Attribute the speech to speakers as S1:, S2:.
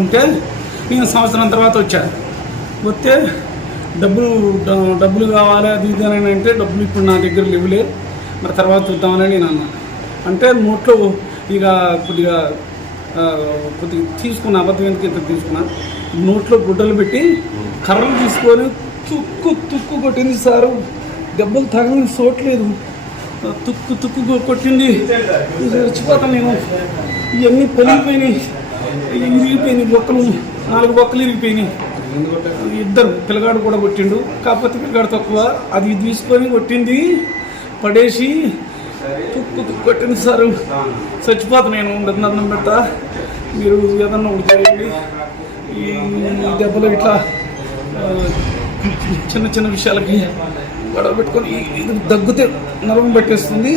S1: ఉంటే నేను సంవత్సరం తర్వాత వచ్చా వస్తే డబ్బులు డబ్బులు కావాలి అది ఇది అని అంటే డబ్బులు ఇప్పుడు నా దగ్గర లేవులే మరి తర్వాత చూద్దామని నేను అన్నాను అంటే నోట్లో ఇక కొద్దిగా కొద్దిగా తీసుకున్న అబద్ధం ఎందుకు ఇంత తీసుకున్నా నోట్లో గుడ్డలు పెట్టి కర్రలు తీసుకొని తుక్కు తుక్కు కొట్టింది సారు దెబ్బలు తగలని చూడట్లేదు తుక్కు తుక్కు కొట్టింది చచ్చిపోతాను నేను ఇవన్నీ పెరిగిపోయినాయి ఇరిగిపోయినాయి బొక్కలు నాలుగు బొక్కలు ఇరిగిపోయినాయి ఇద్దరు పిల్లగాడు కూడా కొట్టిండు కాకపోతే పిల్లగాడు తక్కువ అది తీసుకొని కొట్టింది పడేసి తుక్కు తుక్కు కొట్టింది సార్ చచ్చిపోతాను నేను ఉండదు పెడతా మీరు ఏదన్నా చేయండి ఈ దెబ్బలు ఇట్లా చిన్న చిన్న విషయాలకి గొడవ పెట్టుకొని దగ్గుతే నరం పెట్టేస్తుంది